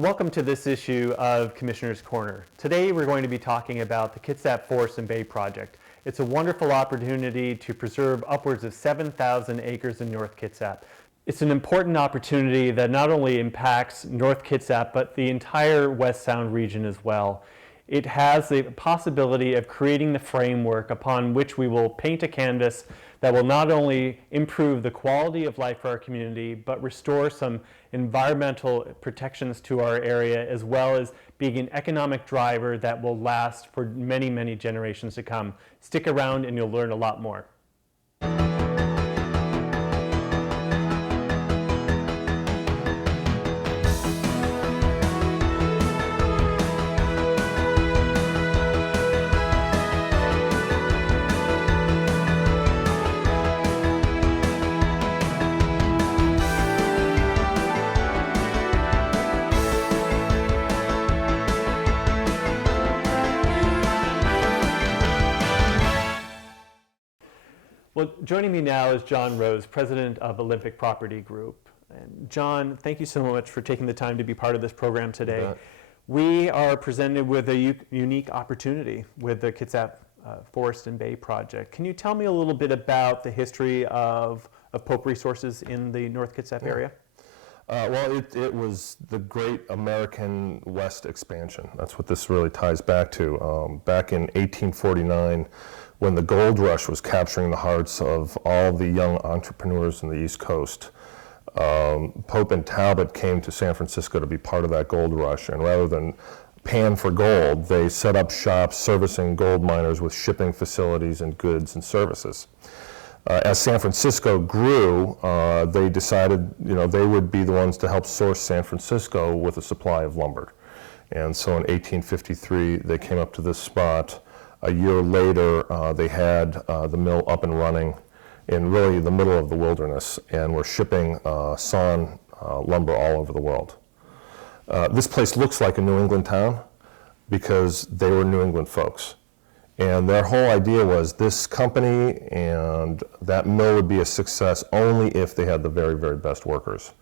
Welcome to this issue of Commissioner's Corner. Today we're going to be talking about the Kitsap Forest and Bay project. It's a wonderful opportunity to preserve upwards of 7,000 acres in North Kitsap. It's an important opportunity that not only impacts North Kitsap, but the entire West Sound region as well. It has the possibility of creating the framework upon which we will paint a canvas that will not only improve the quality of life for our community, but restore some environmental protections to our area, as well as being an economic driver that will last for many, many generations to come. Stick around and you'll learn a lot more. Well, joining me now is John Rose, president of Olympic Property Group. And John, thank you so much for taking the time to be part of this program today. Yeah. We are presented with a unique opportunity with the Kitsap Forest and Bay project. Can you tell me a little bit about the history of Pope resources in the North Kitsap area? Well, it was the great American West expansion. That's what this really ties back to. Back in 1849, when the gold rush was capturing the hearts of all the young entrepreneurs in the East Coast, Pope and Talbot came to San Francisco to be part of that gold rush, and rather than pan for gold, they set up shops servicing gold miners with shipping facilities and goods and services. As San Francisco grew, they decided, they would be the ones to help source San Francisco with a supply of lumber. And so in 1853, they came up to this spot. A year later, they had the mill up and running in really the middle of the wilderness, and were shipping sawn lumber all over the world. This place looks like a New England town because they were New England folks. And their whole idea was this company and that mill would be a success only if they had the very, very best workers.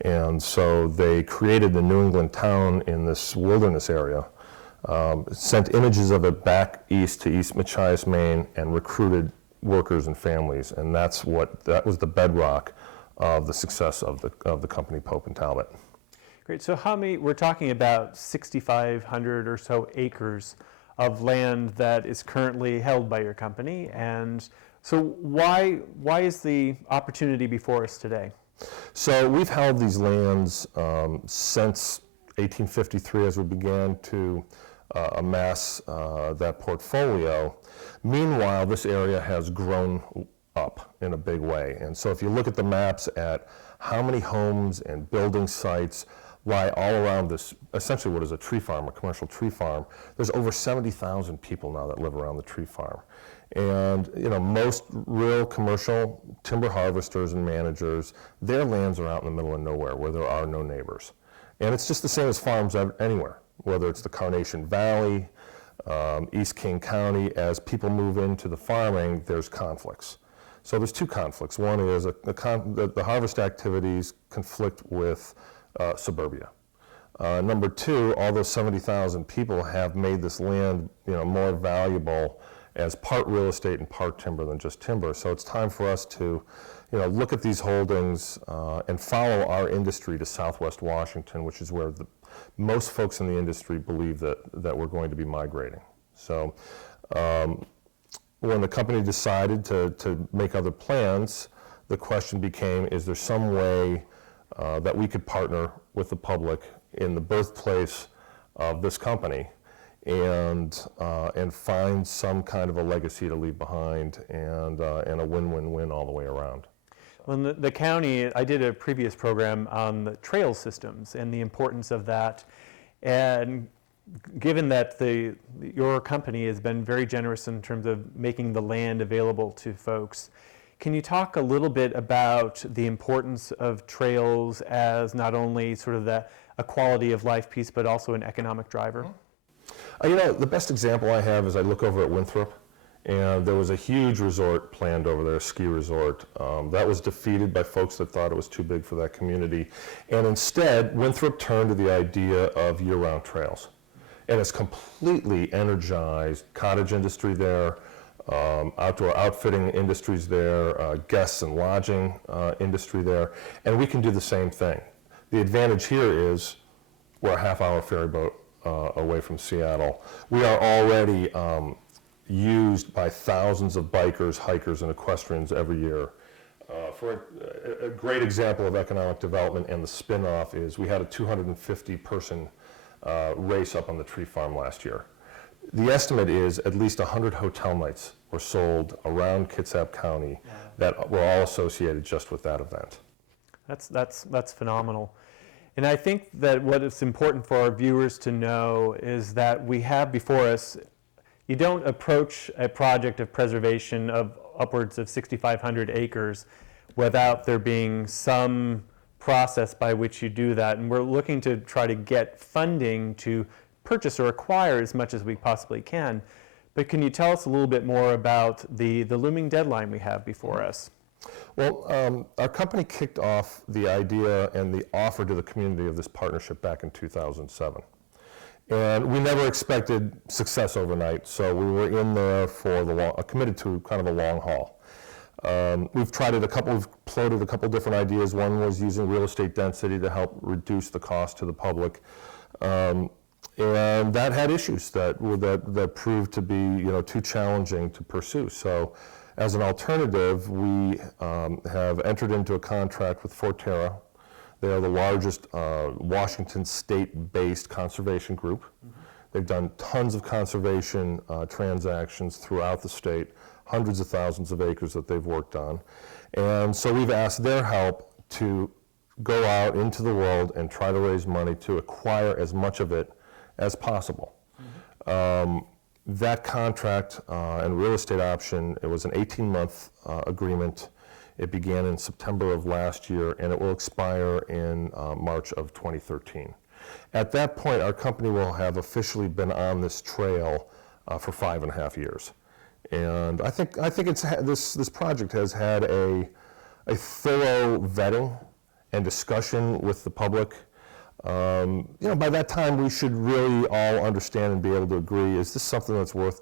And so they created the New England town in this wilderness area, sent images of it back east to East Machias, Maine, and recruited workers and families. And that was the bedrock of the success of the company Pope and Talbot. Great. So we're talking about 6,500 or so acres of land that is currently held by your company. And so why is the opportunity before us today? So we've held these lands since 1853 as we began to amass that portfolio. Meanwhile, this area has grown up in a big way. And so if you look at the maps at how many homes and building sites lie all around this, essentially what is a tree farm, a commercial tree farm, there's over 70,000 people now that live around the tree farm. And most real commercial timber harvesters and managers, their lands are out in the middle of nowhere where there are no neighbors. And it's just the same as farms anywhere, whether it's the Carnation Valley, East King County. As people move into the farming, there's conflicts. So there's two conflicts. One is the harvest activities conflict with suburbia. Number two, all those 70,000 people have made this land, more valuable as part real estate and part timber than just timber. So it's time for us to, look at these holdings and follow our industry to Southwest Washington, which is where most folks in the industry believe that we're going to be migrating. So when the company decided to make other plans, the question became, is there some way that we could partner with the public in the birthplace of this company and find some kind of a legacy to leave behind and a win-win-win all the way around. Well, in the county, I did a previous program on the trail systems and the importance of that. And given that your company has been very generous in terms of making the land available to folks, can you talk a little bit about the importance of trails as not only sort of a quality of life piece, but also an economic driver? The best example I have is I look over at Winthrop, And there was a huge resort planned over there, a ski resort. That was defeated by folks that thought it was too big for that community. And instead, Winthrop turned to the idea of year-round trails. And it's completely energized cottage industry there, outdoor outfitting industries there, guests and lodging industry there. And we can do the same thing. The advantage here is we're a half-hour ferry boat away from Seattle. We are already used by thousands of bikers, hikers, and equestrians every year. For a great example of economic development and the spin-off is we had a 250-person race up on the tree farm last year. The estimate is at least 100 hotel nights were sold around Kitsap County that were all associated just with that event. That's phenomenal. And I think that what is important for our viewers to know is that we have before us, you don't approach a project of preservation of upwards of 6,500 acres without there being some process by which you do that. And we're looking to try to get funding to purchase or acquire as much as we possibly can. But can you tell us a little bit more about the looming deadline we have before us? Well, our company kicked off the idea and the offer to the community of this partnership back in 2007. And we never expected success overnight, so we were in there for committed to kind of a long haul. We've floated a couple different ideas. One was using real estate density to help reduce the cost to the public. And that had issues that proved to be too challenging to pursue. So as an alternative, we have entered into a contract with Forterra. They are the largest Washington state-based conservation group. They've done tons of conservation transactions throughout the state, hundreds of thousands of acres that they've worked on. And so we've asked their help to go out into the world and try to raise money to acquire as much of it as possible. That contract and real estate option, it was an 18-month agreement. It began in September of last year, and it will expire in March of 2013. At that point, our company will have officially been on this trail for 5.5 years. And I think this project has had a thorough vetting and discussion with the public. By that time, we should really all understand and be able to agree, is this something that's worth,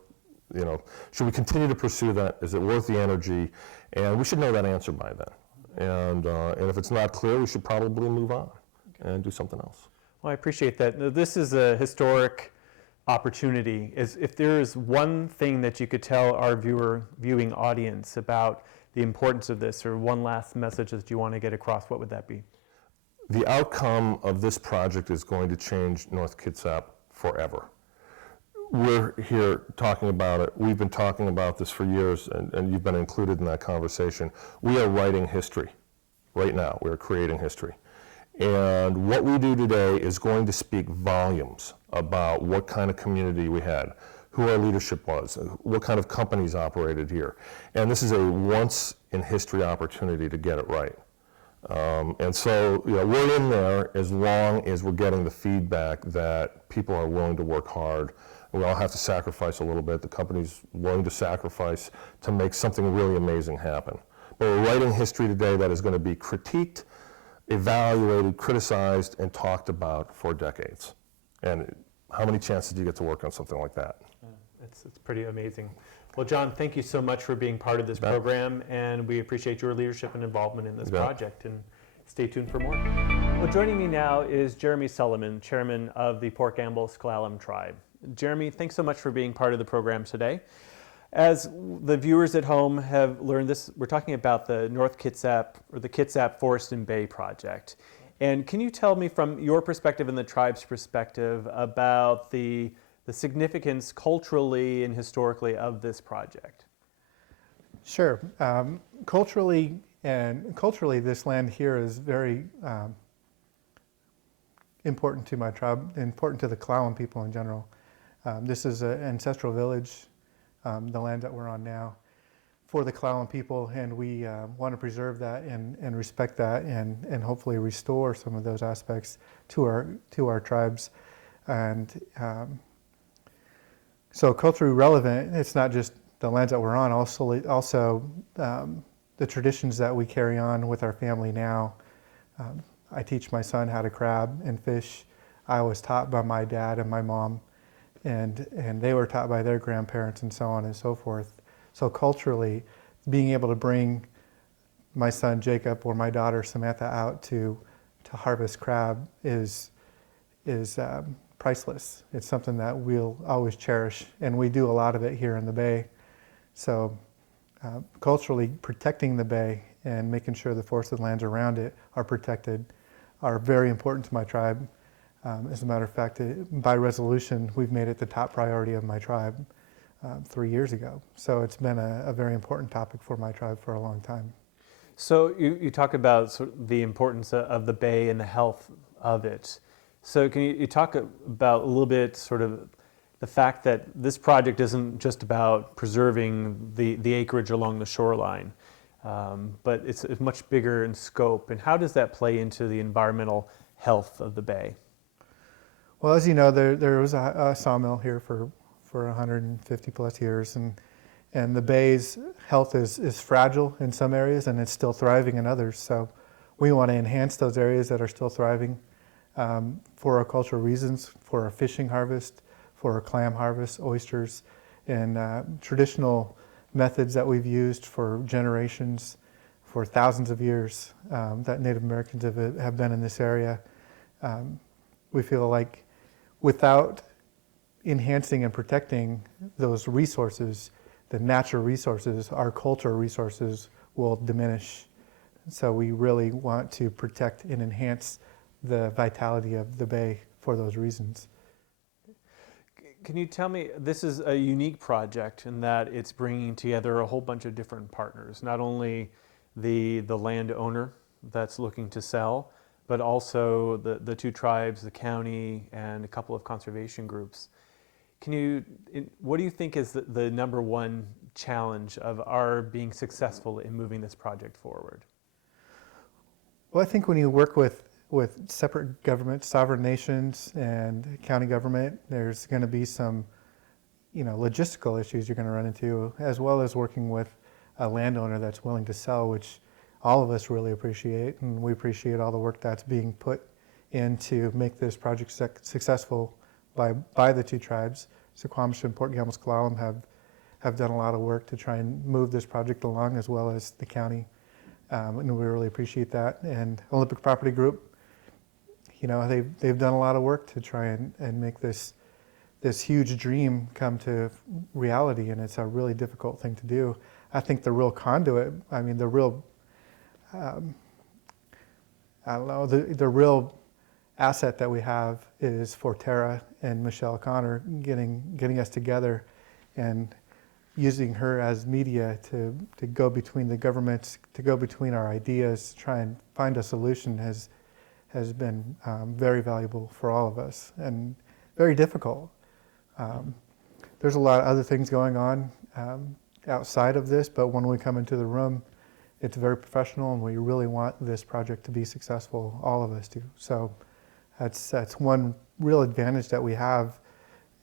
should we continue to pursue that? Is it worth the energy? And we should know that answer by then. And if it's not clear, we should probably move on and do something else. Well, I appreciate that. This is a historic opportunity. If there is one thing that you could tell our viewing audience about the importance of this, or one last message that you want to get across, what would that be? The outcome of this project is going to change North Kitsap forever. We're here talking about it. We've been talking about this for years, and you've been included in that conversation. We are writing history right now. We're creating history. And what we do today is going to speak volumes about what kind of community we had, who our leadership was, what kind of companies operated here. And this is a once-in-history opportunity to get it right. And so we're in there as long as we're getting the feedback that people are willing to work hard. We all have to sacrifice a little bit. The company's willing to sacrifice to make something really amazing happen. But we're writing history today that is going to be critiqued, evaluated, criticized, and talked about for decades. And how many chances do you get to work on something like that? It's pretty amazing. Well, John, thank you so much for being part of this program, and we appreciate your leadership and involvement in this project, and stay tuned for more. Well, joining me now is Jeremy Sullivan, chairman of the Port Gamble-Sklallam tribe. Jeremy, thanks so much for being part of the program today. As the viewers at home have learned this, we're talking about the North Kitsap, or the Kitsap Forest and Bay project. And can you tell me from your perspective and the tribe's perspective about the significance culturally and historically of this project? Sure. Culturally, this land here is very important to my tribe, important to the Sklallam people in general. This is an ancestral village, the land that we're on now, for the Sklallam people, and we want to preserve that and respect that, and hopefully restore some of those aspects to our tribes. And so culturally relevant, it's not just the lands that we're on, also the traditions that we carry on with our family now. I teach my son how to crab and fish. I was taught by my dad and my mom, and they were taught by their grandparents and so on and so forth. So culturally, being able to bring my son Jacob or my daughter Samantha out to harvest crab is priceless. It's something that we'll always cherish, and we do a lot of it here in the Bay. So culturally, protecting the Bay and making sure the forested lands around it are protected are very important to my tribe. As a matter of fact, by resolution, we've made it the top priority of my tribe 3 years ago. So it's been a very important topic for my tribe for a long time. So you talk about sort of the importance of the Bay and the health of it. So can you talk about a little bit sort of the fact that this project isn't just about preserving the acreage along the shoreline, but it's much bigger in scope. And how does that play into the environmental health of the Bay? Well, as you know, there was a sawmill here for 150 plus years, and the Bay's health is fragile in some areas, and it's still thriving in others. So we want to enhance those areas that are still thriving for our cultural reasons, for our fishing harvest, for our clam harvest, oysters, and traditional methods that we've used for generations, for thousands of years that Native Americans have been in this area. We feel like without enhancing and protecting those resources, the natural resources, our cultural resources will diminish. So we really want to protect and enhance the vitality of the Bay for those reasons. Can you tell me, this is a unique project in that it's bringing together a whole bunch of different partners, not only the landowner that's looking to sell, but also the two tribes, the county, and a couple of conservation groups. What do you think is the number one challenge of our being successful in moving this project forward? Well, I think when you work with separate governments, sovereign nations, and county government, there's going to be some, logistical issues you're going to run into, as well as working with a landowner that's willing to sell, which all of us really appreciate, and we appreciate all the work that's being put in to make this project successful by the two tribes. Comissioner and Port Gamble-Sklallam have done a lot of work to try and move this project along, as well as the county, and we really appreciate that. And Olympic Property Group, they've done a lot of work to try and make this huge dream come to reality, and it's a really difficult thing to do. I think the real conduit, the real the real asset that we have is Forterra and Michelle Connor getting us together and using her as media to go between the governments, to go between our ideas, to try and find a solution has been very valuable for all of us and very difficult. There's a lot of other things going on outside of this, but when we come into the room, it's very professional, and we really want this project to be successful, all of us do. So that's one real advantage that we have.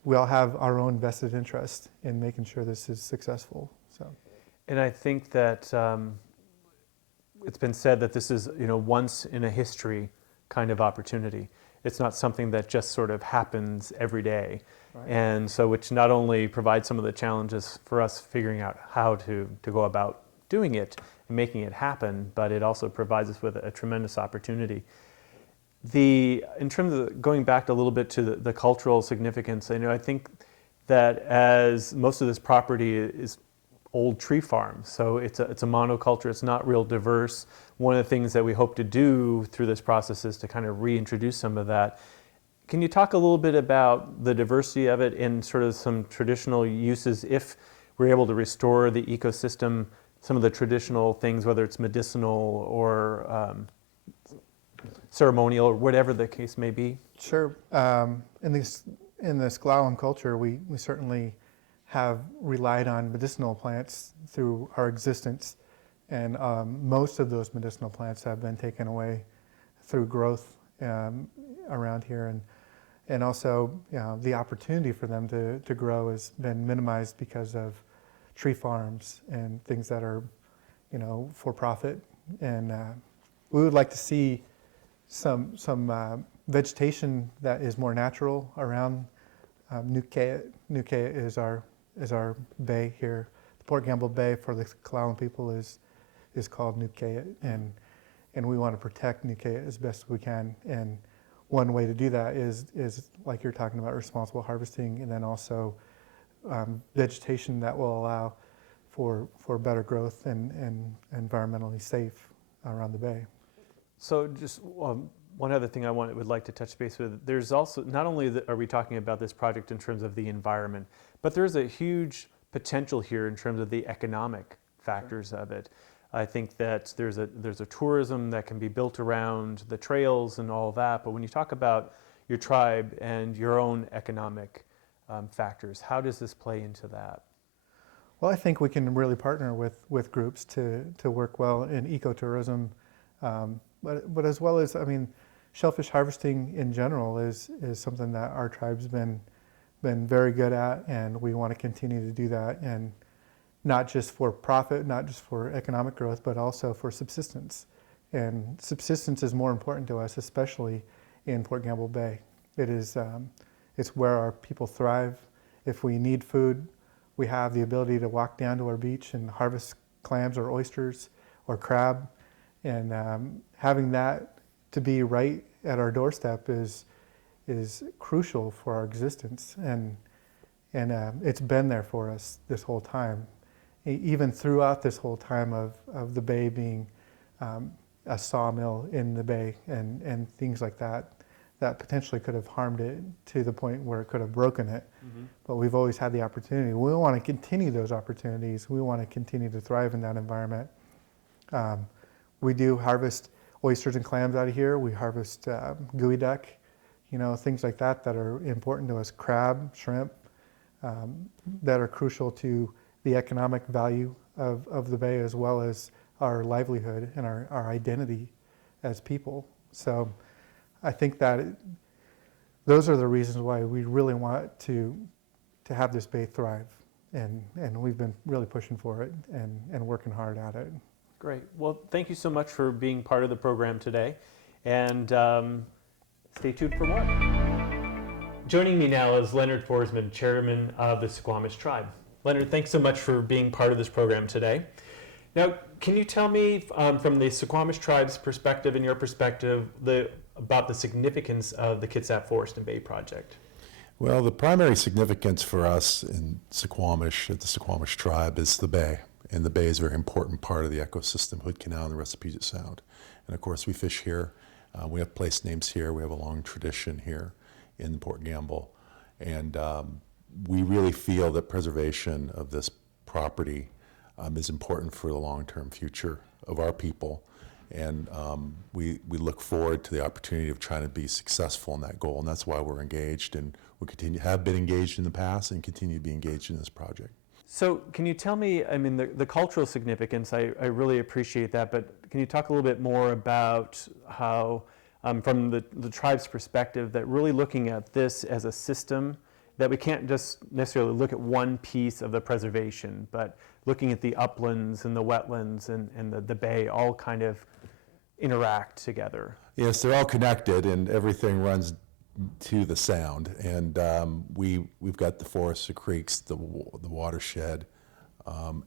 We all have our own vested interest in making sure this is successful. So, and I think that it's been said that this is once in a history kind of opportunity. It's not something that just sort of happens every day. Right. And so which not only provides some of the challenges for us figuring out how to go about doing it and making it happen, but it also provides us with a tremendous opportunity. In terms of going back a little bit to the cultural significance, I think that as most of this property is old tree farms, so it's a monoculture, it's not real diverse. One of the things that we hope to do through this process is to kind of reintroduce some of that. Can you talk a little bit about the diversity of it and sort of some traditional uses if we're able to restore the ecosystem, some of the traditional things, whether it's medicinal or ceremonial or whatever the case may be? Sure. In the Sklallam culture, we certainly have relied on medicinal plants through our existence, and most of those medicinal plants have been taken away through growth around here, and also the opportunity for them to grow has been minimized because of tree farms and things that are, for profit. And we would like to see some vegetation that is more natural around New Kayet. New Kayet is our bay here. The Port Gamble Bay for the Kalawan people is called New Kayet, and we want to protect New Kayet as best we can. And one way to do that is like you're talking about, responsible harvesting, and then also vegetation that will allow for better growth and environmentally safe around the bay. So just one other thing I would like to touch base with, there's also, not only are we talking about this project in terms of the environment, but there's a huge potential here in terms of the economic factors of it. I think that there's a tourism that can be built around the trails and all that, but when you talk about your tribe and your own economic factors, how does this play into that? Well, I think we can really partner with groups to work well in ecotourism, but as well as, shellfish harvesting in general is something that our tribe's been very good at, and we want to continue to do that, and not just for profit, not just for economic growth, but also for subsistence. And subsistence is more important to us, especially in Port Gamble Bay. It's where our people thrive. If we need food, we have the ability to walk down to our beach and harvest clams or oysters or crab, and having that to be right at our doorstep is crucial for our existence, and it's been there for us this whole time, even throughout this whole time of the bay being a sawmill in the bay and things like that potentially could have harmed it to the point where it could have broken it. Mm-hmm. But we've always had the opportunity. We want to continue those opportunities. We want to continue to thrive in that environment. We do harvest oysters and clams out of here. We harvest gooey duck, things like that are important to us. Crab, shrimp, that are crucial to the economic value of the bay, as well as our livelihood and our identity as people. So I think that those are the reasons why we really want to have this bay thrive, and we've been really pushing for it and working hard at it. Great. Well, thank you so much for being part of the program today, and stay tuned for more. Joining me now is Leonard Forsman, Chairman of the Suquamish Tribe. Leonard, thanks so much for being part of this program today. Now, can you tell me from the Suquamish Tribe's perspective and your perspective about the significance of the Kitsap Forest and Bay Project? Well, the primary significance for us in Suquamish, at the Suquamish Tribe, is the bay. And the bay is a very important part of the ecosystem, Hood Canal and the rest of Puget Sound. And of course, we fish here. We have place names here. We have a long tradition here in Port Gamble. And we really feel that preservation of this property is important for the long-term future of our people. And we look forward to the opportunity of trying to be successful in that goal. And that's why we're engaged, and we have been engaged in the past and continue to be engaged in this project. So can you tell me, the cultural significance, I really appreciate that, but can you talk a little bit more about how, from the tribe's perspective, that really looking at this as a system, that we can't just necessarily look at one piece of the preservation, but looking at the uplands and the wetlands and the bay all kind of interact together? Yes, they're all connected, and everything runs to the sound. And we've got the forests, the creeks, the watershed,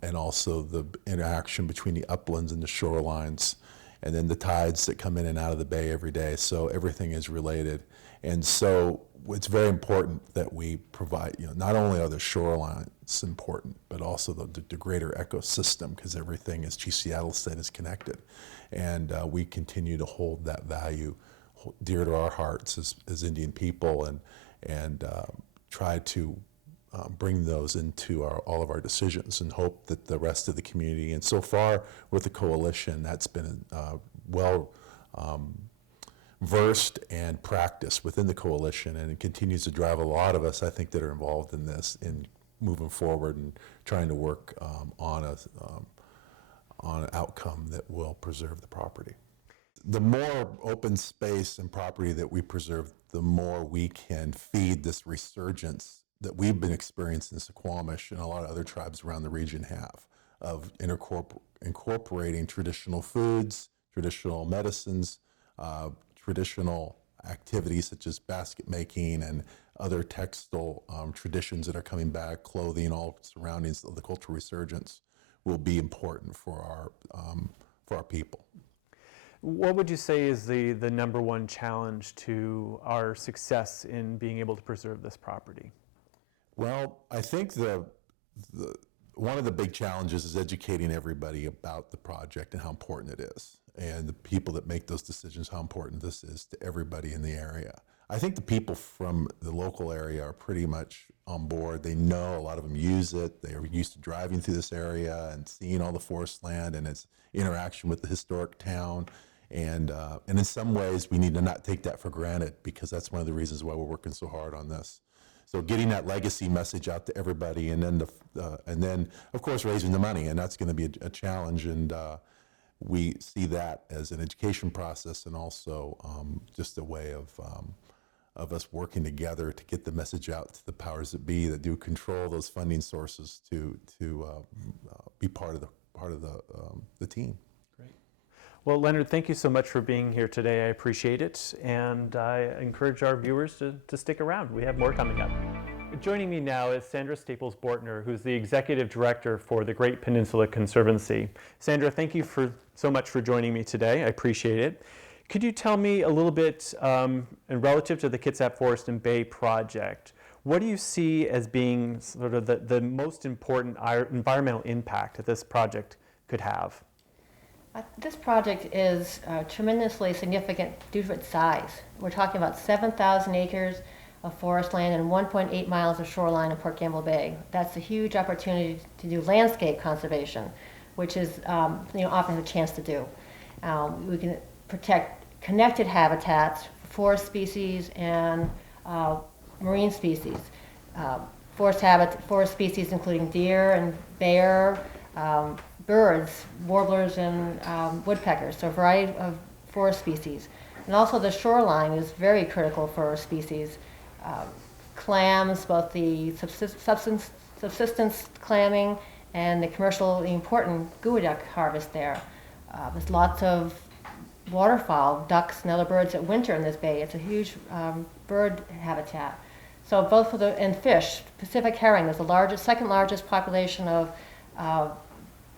and also the interaction between the uplands and the shorelines, and then the tides that come in and out of the bay every day. So everything is related. And so it's very important that we provide, not only are the shorelines important, but also the greater ecosystem, because everything, as Chief Seattle said, is connected. And we continue to hold that value dear to our hearts as Indian people, and try to bring those into all of our decisions, and hope that the rest of the community, and so far with the coalition, that's been well versed and practiced within the coalition, and it continues to drive a lot of us, I think, that are involved in this, in moving forward and trying to work on an outcome that will preserve the property. The more open space and property that we preserve, the more we can feed this resurgence that we've been experiencing in Suquamish and a lot of other tribes around the region have, of incorporating traditional foods, traditional medicines, traditional activities such as basket making and other textile traditions that are coming back, clothing, all surroundings of the cultural resurgence will be important for our people. What would you say is the number one challenge to our success in being able to preserve this property? Well, I think one of the big challenges is educating everybody about the project and how important it is, and the people that make those decisions, how important this is to everybody in the area. I think the people from the local area are pretty much on board. They know, a lot of them use it. They are used to driving through this area and seeing all the forest land and its interaction with the historic town. And in some ways, we need to not take that for granted, because that's one of the reasons why we're working so hard on this. So getting that legacy message out to everybody, and then of course raising the money, and that's going to be a challenge. And we see that as an education process, and also just a way of us working together to get the message out to the powers that be that do control those funding sources to be part of the team. Well, Leonard, thank you so much for being here today. I appreciate it, and I encourage our viewers to stick around. We have more coming up. Joining me now is Sandra Bortner, who's the Executive Director for the Great Peninsula Conservancy. Sandra, thank you so much for joining me today. I appreciate it. Could you tell me a little bit, relative to the Kitsap Forest and Bay project, what do you see as being sort of the most important environmental impact that this project could have? This project is tremendously significant due to its size. We're talking about 7,000 acres of forest land and 1.8 miles of shoreline in Port Gamble Bay. That's a huge opportunity to do landscape conservation, which is often a chance to do. We can protect connected habitats, forest species and marine species. Forest species including deer and bear, birds, warblers, and woodpeckers, so a variety of forest species. And also the shoreline is very critical for species. Clams, both the subsistence clamming and the commercially important geoduck harvest there. There's lots of waterfowl, ducks, and other birds that winter in this bay. It's a huge bird habitat. So both for and fish, Pacific herring, there's the second largest population of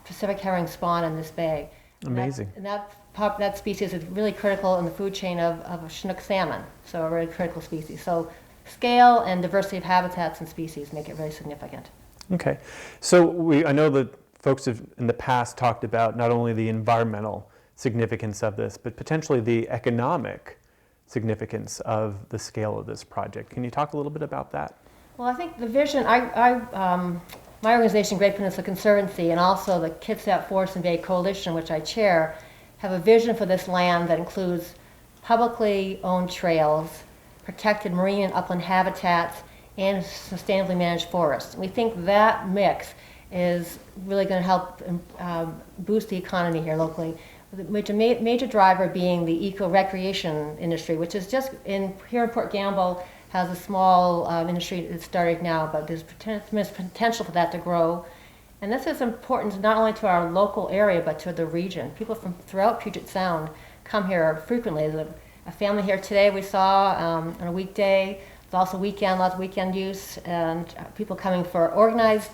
Pacific herring spawn in this bay. Amazing. And that species is really critical in the food chain of Chinook salmon, so a really critical species. So scale and diversity of habitats and species make it really significant. Okay. So I know that folks have in the past talked about not only the environmental significance of this, but potentially the economic significance of the scale of this project. Can you talk a little bit about that? Well, I think the vision, my organization, Great Peninsula Conservancy, and also the Kitsap Forest and Bay Coalition, which I chair, have a vision for this land that includes publicly owned trails, protected marine and upland habitats, and sustainably managed forests. We think that mix is really going to help boost the economy here locally. The major driver being the eco-recreation industry, which is just here in Port Gamble, has a small industry that's started now, but there's tremendous potential for that to grow. And this is important not only to our local area, but to the region. People from throughout Puget Sound come here frequently. There's a family here today we saw on a weekday. There's also lots of weekend use, and people coming for organized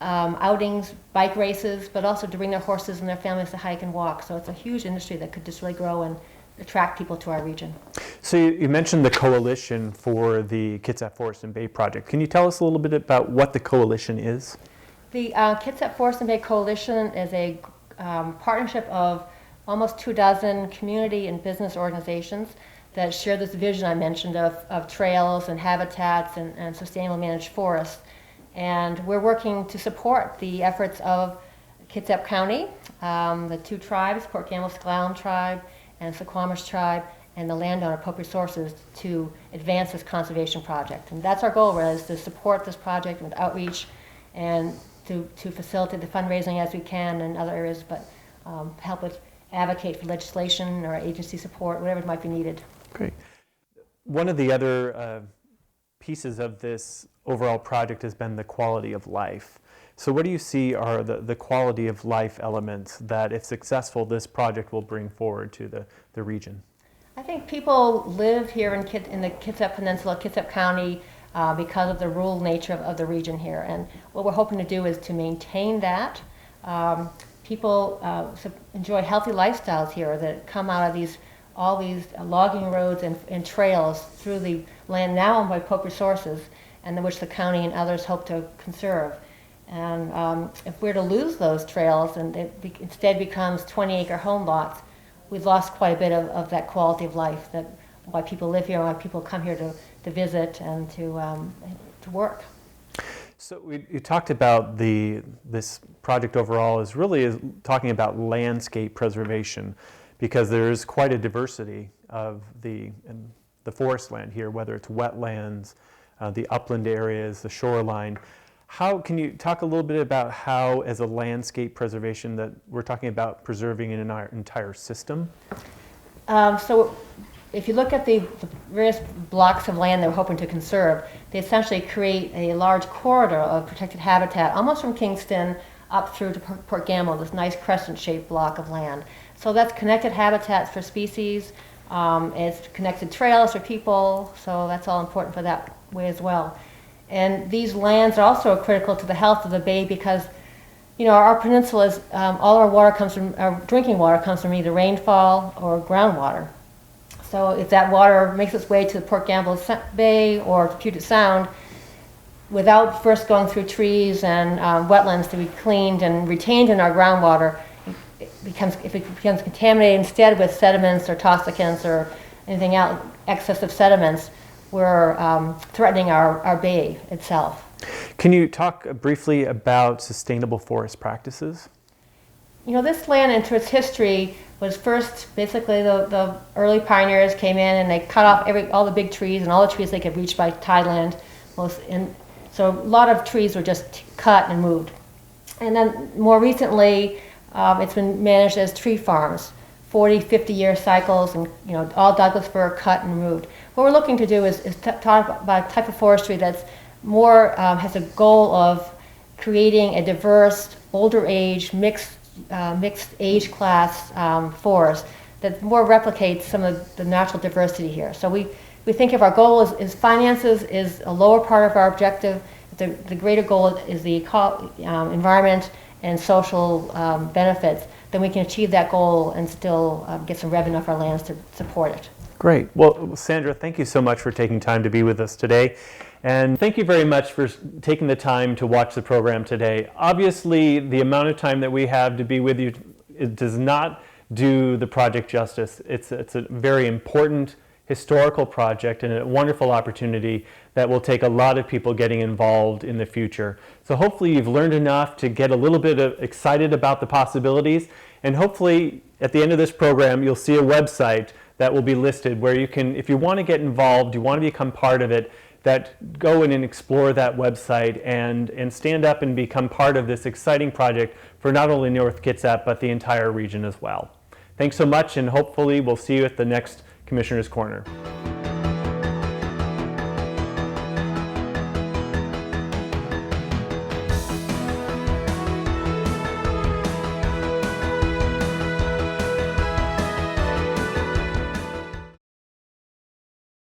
outings, bike races, but also to bring their horses and their families to hike and walk. So it's a huge industry that could just really grow and attract people to our region. So you mentioned the coalition for the Kitsap Forest and Bay project. Can you tell us a little bit about what the coalition is? The Kitsap Forest and Bay Coalition is a partnership of almost 24 community and business organizations that share this vision I mentioned of trails and habitats and sustainable managed forests. And we're working to support the efforts of Kitsap County, the two tribes, Port Gamble-Sklallam tribe and Suquamish tribe, and the landowner Pope Resources to advance this conservation project. And that's our goal, really, is to support this project with outreach and to facilitate the fundraising as we can in other areas, but help with advocate for legislation or agency support, whatever might be needed. Great. One of the other pieces of this overall project has been the quality of life. So what do you see are the quality of life elements that, if successful, this project will bring forward to the region? I think people live here in the Kitsap Peninsula, Kitsap County, because of the rural nature of the region here. And what we're hoping to do is to maintain that. People enjoy healthy lifestyles here that come out of all these logging roads and trails through the land now owned by Pope Resources, and which the county and others hope to conserve. And if we're to lose those trails and it instead becomes 20-acre home lots, we've lost quite a bit of that quality of life, that why people live here, why people come here to visit and to work. So you talked about this project overall is talking about landscape preservation, because there is quite a diversity of the forest land here, whether it's wetlands, the upland areas, the shoreline. How can you talk a little bit about how, as a landscape preservation, that we're talking about preserving an entire system? So if you look at the various blocks of land that we're hoping to conserve, they essentially create a large corridor of protected habitat, almost from Kingston up through to Port Gamble, this nice crescent-shaped block of land. So that's connected habitats for species, it's connected trails for people, so that's all important for that way as well. And these lands are also critical to the health of the bay because, our peninsula is, all our drinking water comes from either rainfall or groundwater. So if that water makes its way to the Port Gamble Bay or Puget Sound, without first going through trees and wetlands to be cleaned and retained in our groundwater, if it becomes contaminated instead with sediments or toxicants or anything else, excessive sediments, we're threatening our bay itself. Can you talk briefly about sustainable forest practices? This land, into its history, was first basically the early pioneers came in and they cut off all the big trees and all the trees they could reach by tideland. So a lot of trees were just cut and moved. And then more recently, it's been managed as tree farms, 40, 50-year cycles, and all Douglas fir cut and removed. What we're looking to do is talk about a type of forestry that's more has a goal of creating a diverse, older age, mixed age class forest that more replicates some of the natural diversity here. So we think if our goal is finances is a lower part of our objective, the greater goal is the environment and social benefits, then we can achieve that goal and still get some revenue off our lands to support it. Great. Well, Sandra, thank you so much for taking time to be with us today. And thank you very much for taking the time to watch the program today. Obviously, the amount of time that we have to be with you, it does not do the project justice. It's a very important historical project and a wonderful opportunity that will take a lot of people getting involved in the future. So hopefully you've learned enough to get a little bit excited about the possibilities, and hopefully at the end of this program you'll see a website that will be listed where you can, if you want to get involved, you want to become part of it, that go in and explore that website and stand up and become part of this exciting project for not only North Kitsap but the entire region as well. Thanks so much, and hopefully we'll see you at the next Commissioner's Corner.